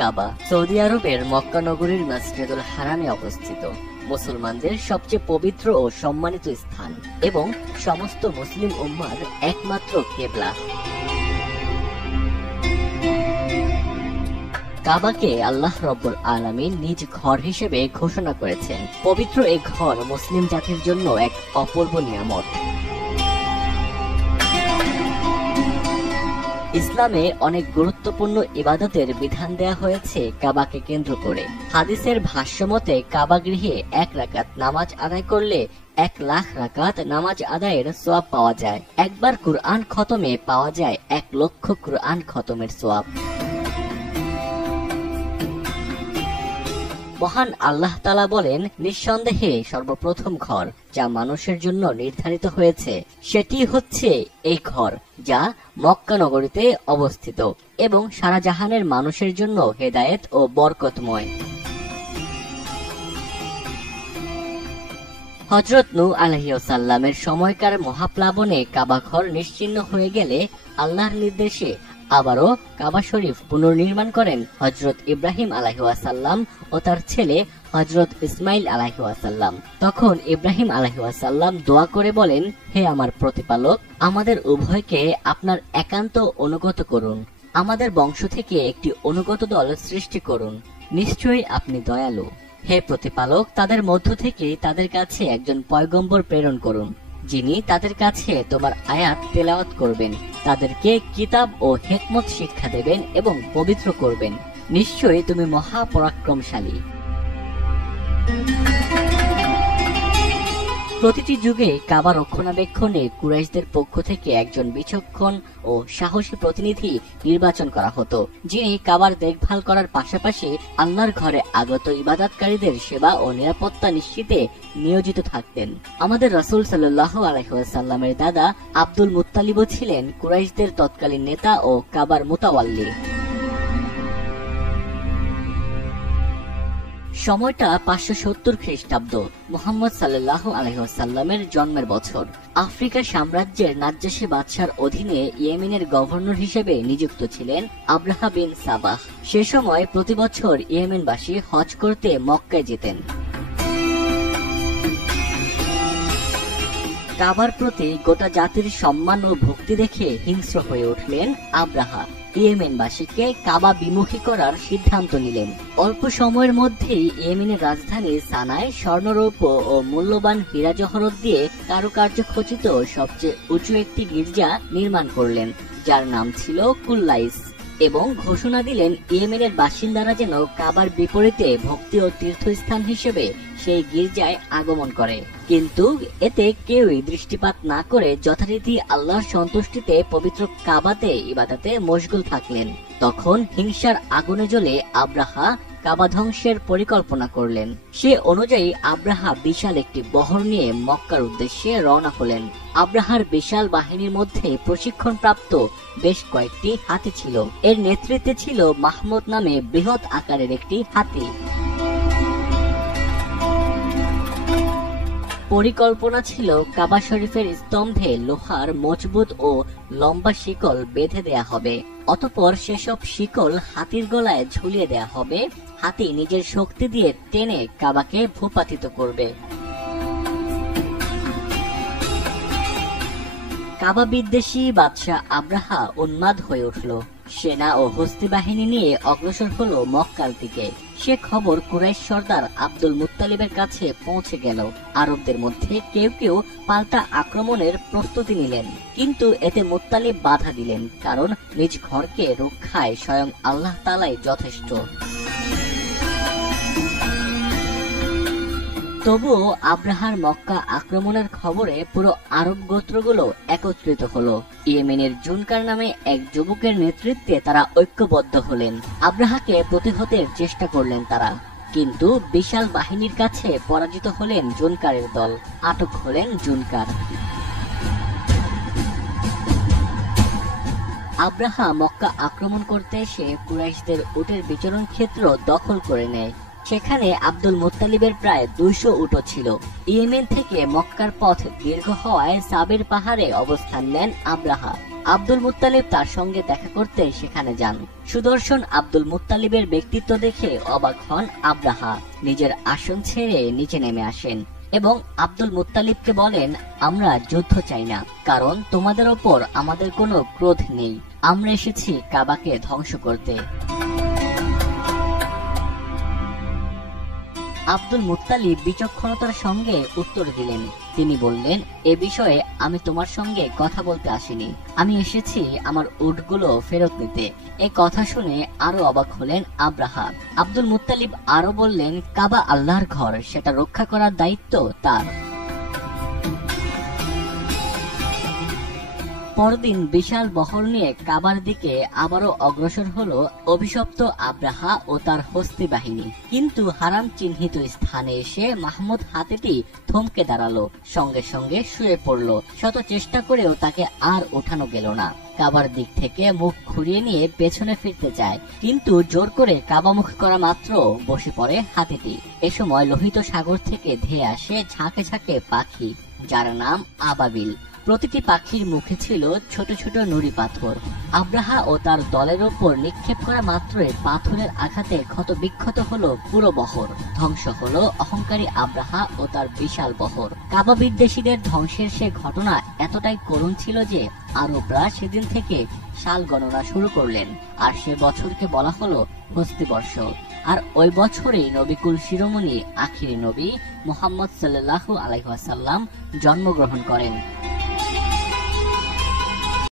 কাবা Saudi আরবের মক্কা নগরীর মসজিদুল হারামে অবস্থিত মুসলমানদের সবচেয়ে পবিত্র ও সম্মানিত স্থান এবং সমস্ত মুসলিম উম্মার একমাত্র কিবলা। কাবাকে আল্লাহ রব্বুল আলামিন নিজ ঘর হিসেবে ঘোষণা করেছেন। পবিত্র এই ঘর মুসলিম জাতির জন্য এক অপূর্ব নিয়ামত। ইসলামে অনেক গুরুত্বপূর্ণ ইবাদতের বিধান দেয়া হয়েছে কাবাকে কেন্দ্র করে। হাদিসের ভাষ্যমতে কাবা গৃহে 1 রাকাত নামাজ আদায় করলে 1 লাখ রাকাত নামাজ আদায়ের সওয়াব পাওয়া যায়। একবার কুরআন খতমে পাওয়া যায় 1 লক্ষ কুরআন খতমের সওয়াব। মহান আল্লাহ তাআলা বলেন, নিঃসন্দেহে সর্বপ্রথম ঘর যা মানুষের জন্য নির্ধারিত হয়েছে সেটি হচ্ছে এই ঘর যা মক্কা নগরীতে অবস্থিত এবং সারা জাহানের মানুষের জন্য হেদায়েত ও বরকতময়। হযরত নূহ আলাইহিস সালামের সময়কার মহাপ্লাবনে কাবা ঘর নিশ্চিহ্ন হয়ে গেলে আল্লাহর নির্দেশে আবারও কাবা শরীফ পুনর্নির্মাণ করেন হযরত ইব্রাহিম আলাইহিস সালাম ও তার ছেলে হযরত ইসমাইল আলাইহিস সালাম। তখন ইব্রাহিম আলাইহিস সালাম দোয়া করে বলেন, হে আমার প্রতিপালক, আমাদের উভয়কে আপনার একান্ত অনুগত করুন। আমাদের বংশ থেকে একটি অনুগত দল সৃষ্টি করুন। নিশ্চয়ই আপনি দয়ালু। হে প্রতিপালক, তাদের মধ্য থেকে তাদের কাছে একজন পয়গম্বর প্রেরণ করুন, যিনি তাদের কাছে তোমার আয়াত তেলাওয়াত করবেন, তাদেরকে কিতাব ও হিকমত শিক্ষা দেবেন এবং পবিত্র করবেন। নিশ্চয়ই তুমি মহাপরাক্রমশালী। প্রতিটি যুগে কাবা রক্ষণাবেক্ষণে কুরাইশদের পক্ষ থেকে একজন বিচক্ষণ ও সাহসী প্রতিনিধি নির্বাচন করা হতো, যিনি কাবার দেখভাল করার পাশাপাশি আল্লাহর ঘরে আগত ইবাদতকারীদের সেবা ও নিরাপত্তা নিশ্চিতে নিয়োজিত থাকতেন। আমাদের রাসূল সাল্লাল্লাহু আলাইহি ওয়াসাল্লামের দাদা আব্দুল মুত্তালিবও ছিলেন কুরাইশদের তৎকালীন নেতা ও কাবার মুতাওয়াল্লি। সময়টা 570 খ্রিস্টাব্দ। মুহাম্মদ সাল্লাল্লাহু আলাইহি ওয়াসাল্লামের জন্মের বছর। আফ্রিকা সাম্রাজ্যের নাজ্জাশী বাদশার অধীনে ইয়েমেনের গভর্নর হিসেবে নিযুক্ত ছিলেন আব্রাহা বিন সাবাহ। সে সময় প্রতি বছর ইয়েমেনবাসী হজ করতে মক্কায় যেতেন। কাবার প্রতি গোটা জাতির সম্মান ও ভক্তি দেখে হিংস্র হয়ে উঠলেন আব্রাহা। ইয়েমেনবাসীকে কাবা বিমুখী করার সিদ্ধান্ত নিলেন। অল্প সময়ের মধ্যেই ইয়েমেনের রাজধানী সানায় স্বর্ণরৌপ্য ও মূল্যবান হীরা জহরত দিয়ে কারুকার্য খচিত সবচেয়ে উঁচু একটি গির্জা নির্মাণ করলেন, যার নাম ছিল কুল্লাইস, এবং ঘোষণা দিলেন ইয়েমেনের বাসিন্দারা যেন কাবার বিপরীতে ভক্তি ও তীর্থস্থান হিসেবে সেই গির্জায় আগমন করে। কিন্তু এতে কেউই দৃষ্টিপাত না করে যথারীতি আল্লাহর সন্তুষ্টিতে পবিত্র কাবাতে ইবাদতে মশগুল থাকলেন। তখন হিংসার আগুনে জ্বলে আব্রাহা কাবা ধ্বংসের পরিকল্পনা করলেন। সে অনুযায়ী আব্রাহা বিশাল একটি বহর নিয়ে মক্কার উদ্দেশ্যে রওনা হলেন। আব্রাহার বিশাল বাহিনীর মধ্যে প্রশিক্ষণপ্রাপ্ত বেশ কয়েকটি হাতি ছিল। এর নেতৃত্বে ছিল মাহমুদ নামে বৃহৎ আকারের একটি হাতি। পরিকল্পনা ছিল কাবা শরীফের স্তম্ভে লোহার মজবুত ও লম্বা শিকল বেঁধে দেয়া হবে। অতঃপর সেসব শিকল হাতির গলায় ঝুলিয়ে দেয়া হবে। হাতি নিজের শক্তি দিয়ে টেনে কাবাকে ভূপাতিত করবে। কাবা বিদ্বেষী বাদশাহ আব্রাহা উন্মাদ হয়ে উঠল। সেনা ও হস্তি বাহিনী নিয়ে অগ্রসর হলো মক্কার দিকে। সে খবর কুরাইশ সর্দার আব্দুল মুত্তালিবের কাছে পৌঁছে গেল। আরবদের মধ্যে কেউ কেউ পাল্টা আক্রমণের প্রস্তুতি নিলেন, কিন্তু এতে মুত্তালিব বাধা দিলেন, কারণ নিজ ঘরকে রক্ষায় স্বয়ং আল্লাহ তাআলাই যথেষ্ট। তবুও আব্রাহার মক্কা আক্রমণের খবরে পুরো আরব গোত্রগুলো একত্রিত হলো। ইয়েমেনের জুনকার নামে এক যুবকের নেতৃত্বে তারা ঐক্যবদ্ধ হলেন। আব্রাহাকে প্রতিহতের চেষ্টা করলেন তারা, কিন্তু বিশাল বাহিনীর কাছে পরাজিত হলেন জুনকারের দল। আটক হলেন জুনকার। আব্রাহা মক্কা আক্রমণ করতে এসে কুরাইশদের উটের বিচরণ ক্ষেত্র দখল করে নেয়। সেখানে আব্দুল মুত্তালিবের প্রায় 200 উট ছিল। ইয়েমেন থেকে মক্কার পথ দীর্ঘ হওয়ায় সাবির পাহাড়ে অবস্থান নেন আব্রাহা। আব্দুল মুত্তালিব তার সঙ্গে দেখা করতে সেখানে যান। সুদর্শন আব্দুল মুত্তালিবের ব্যক্তিত্ব দেখে অবাক হন আব্রাহা। নিজের আসন ছেড়ে নিচে নেমে আসেন এবং আব্দুল মুত্তালিবকে বলেন, আমরা যুদ্ধ চাই না, কারণ তোমাদের ওপর আমাদের কোনো ক্রোধ নেই। আমরা এসেছি কাবাকে ধ্বংস করতে। আব্দুল মুত্তালিব বিচক্ষণতার সঙ্গে উত্তর দিলেন। তিনি বললেন, এ বিষয়ে আমি তোমার সঙ্গে কথা বলতে আসিনি, আমি এসেছি আমার উটগুলো ফেরত নিতে। এই কথা শুনে আরো অবাক হলেন আব্রাহা। আব্দুল মুত্তালিব আরো বললেন, কাবা আল্লাহর ঘর, সেটা রক্ষা করার দায়িত্ব তার। পরদিন বিশাল বহর নিয়ে কাবার দিকে আবারও অগ্রসর হলো অভিশপ্ত আব্রাহা ও তার হস্তি বাহিনী। কিন্তু হারাম চিহ্নিত স্থানে এসে মাহমুদ হাতিটি থমকে দাঁড়ালো, সঙ্গে সঙ্গে শুয়ে পড়ল। শত চেষ্টা করেও তাকে আর ওঠানো গেল না। কাবার দিক থেকে মুখ ঘুরিয়ে নিয়ে পেছনে ফিরতে চায়, কিন্তু জোর করে কাবামুখী করা মাত্র বসে পড়ে হাতিটি। এ সময় লোহিত সাগর থেকে ধেয়ে আসে ঝাঁকে ঝাঁকে পাখি, যার নাম আবাবিল। প্রতিটি পাখির মুখে ছিল ছোট ছোট নুড়ি পাথর। আব্রাহা ও তার দলের ওপর নিক্ষেপ করা মাত্রই পাথরের আঘাতে ক্ষত বিক্ষত হলো পুরো বহর। ধ্বংস হলো অহংকারী আব্রাহা ও তার বিশাল বহর। কাবা বিদ্বেষীদের ধ্বংসের সে ঘটনা এতটাই করুণ ছিল যে আরবরা সেদিন থেকে সাল গণনা শুরু করলেন, আর সে বছরকে বলা হলো হস্তি বর্ষ। আর ওই বছরেই নবিকুল শিরোমণি আখিরি নবী মুহাম্মদ সাল্লাল্লাহু আলাইহি ওয়াসাল্লাম জন্মগ্রহণ করেন।